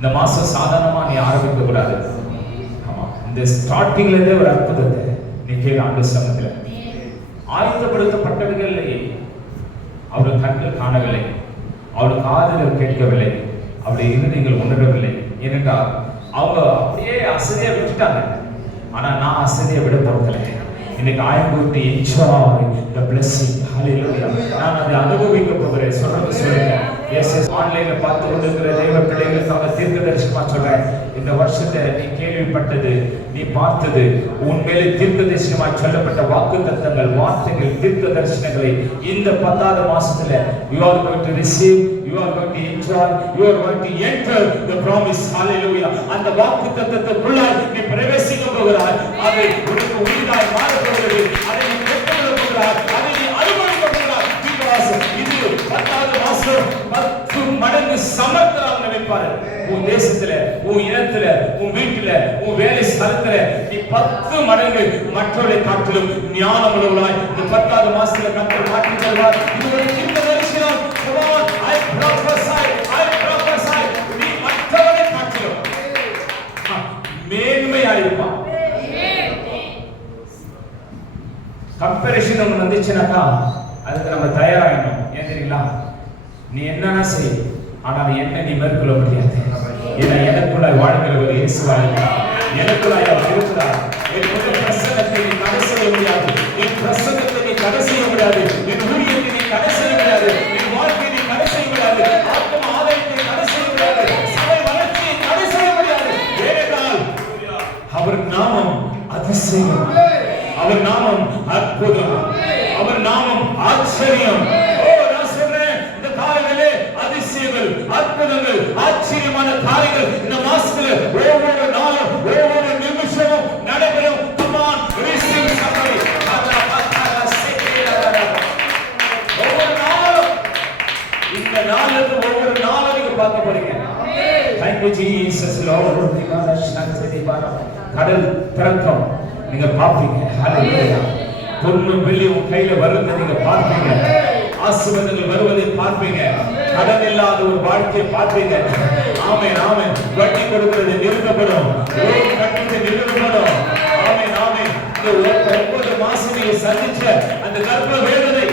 இந்த மாசம் சாதாரணமா நீ ஆரம்பிக்க கூடாது. ஆமா, இந்த ஸ்டார்டிங்ல இருந்தே ஒரு அற்புதத்தை நீ கேளு. ஆண்டு சமத்துல ஆயத்தப்படுத்தப்பட்டவர்களே அவருடைய கண்கள் காணவில்லை, அவருடைய காதுகள் கேட்கவில்லை, அவருடைய இருதயங்கள் உணரவில்லை. ஏனென்றால் அவங்க அப்படியே அசதியா விட்டுட்டாங்க. ஆனா நான் அசதியை விட போறதில்லை. இன்னைக்கு I am going to enjoy the blessing. Hallelujah. நான் அதை அனுபவிக்க போகிறேன். சொல்லுங்க. எஸ் ஆன்லைன்ல பார்த்து கொண்டிருக்கிற தேவ பிள்ளைகளுக்காக தீர்க்கதரிசனமா சொல்றேன். இந்த வருஷத்தை நீ கேள்விப்பட்டது, நீ பார்த்தது, உன் மேலே தீர்க்கதரிசனமா சொல்லப்பட்ட வாக்குத்தத்தங்கள், வார்த்தைகள், தீர்க்க தரிசனங்களை இந்த 10வது மாசத்துல you are going to receive, you are going to enjoy, you are going to enter the promise. Hallelujah. அந்த வாக்குத்தத்தத்துக்குள்ளாய் நீ பிரவேசிக்க போகிறாய். அதை உனக்கு உயிராய் மாற போகிறது. அதை நீ பெற்றுக்கொள்ள போகிறாய். அதை நீ அனுபவிக்க போகிறாய். because இது 10வது மாசம் 10 மடங்கு சமர்த்தனம் நினைப்பாரு. உன் தேசத்துல, உன் இனத்துல, உன் வீட்டுல, உன் வேலை ஸ்தலத்துல நீ 10 மடங்கு மற்றவர்களை காட்டிலும் ஞானம் உள்ளவளாய் இந்த 10வது மாசத்துல கர்த்தர் மாற்றி தருவார். இது ஒரு தீர்க்க தரிசனம். Come on, I prophesy. நீ மற்றவர்களை காட்டிலும் மேன்மையாயிருப்பான். கம்பேரிஷன் ஒன்று வந்துச்சுனாக்கா அதுக்கு நம்ம தயாராகணும். ஏன் தெரியுங்களா? நீ என்னன்னா செய், ஆனால் என்ன நீ மேற்கொள்ள முடியாது. ஏன்னா எனக்குள்ள வாழ்கிறவர் இயேசுவாய் இருக்கிறார். எனக்குள்ளாய் அவர் இருக்கிறார். என்னுடைய பிரசங்கத்தை நீ தடை செய்ய முடியாது. என் பிரசங்கத்தை நீ தடை செய்ய முடியாது. என் ஊழியத்தை நீ தடை செய்ய முடியாது. என் வாழ்க்கையை நீ தடை செய்ய முடியாது. ஆத்ம ஆதாயத்தை தடை செய்ய முடியாது. சபை வளர்ச்சியை தடை செய்ய முடியாது. ஏனென்றால் அவர் நாமம் அதிசயம், அவர் நாமம் அற்புதம், அவர் நாமம் ஆச்சரியம். நான் சொல்றேன், இந்த காலையிலே அதிசயங்கள், அற்புதங்கள், ஆச்சரியமான காரியங்கள் இந்த மாசத்துல ஒவ்வொரு நாளும் ஒவ்வொரு நிமிஷமும் நடைபெறும். Come on, receive somebody. ஒவ்வொரு நாளும் இந்த நாளுக்கு ஒவ்வொரு நாளும் நீங்க பார்க்க போறீங்க. Thank you Jesus Lord. கடல் திறக்கும் நீங்க பாப்பீங்க. ஹalleluya. பொன்னும் வெள்ளியும் கையில வருவதை நீங்க பார்ப்பீங்க. ஆசீர்வாதங்கள் வருவதை பார்ப்பீங்க. கடன் இல்லாத ஒரு வாழ்க்கையை பார்ப்பீங்க. ஆமென் ஆமென். வட்டி கொடுக்கிறது நிறுத்தப்படும். லோன் கட்டுறது நிறுத்தப்படும். ஆமென் ஆமென். இந்த 9 மாசம் நீங்க சந்திச்ச அந்த கர்ப்ப வேதனை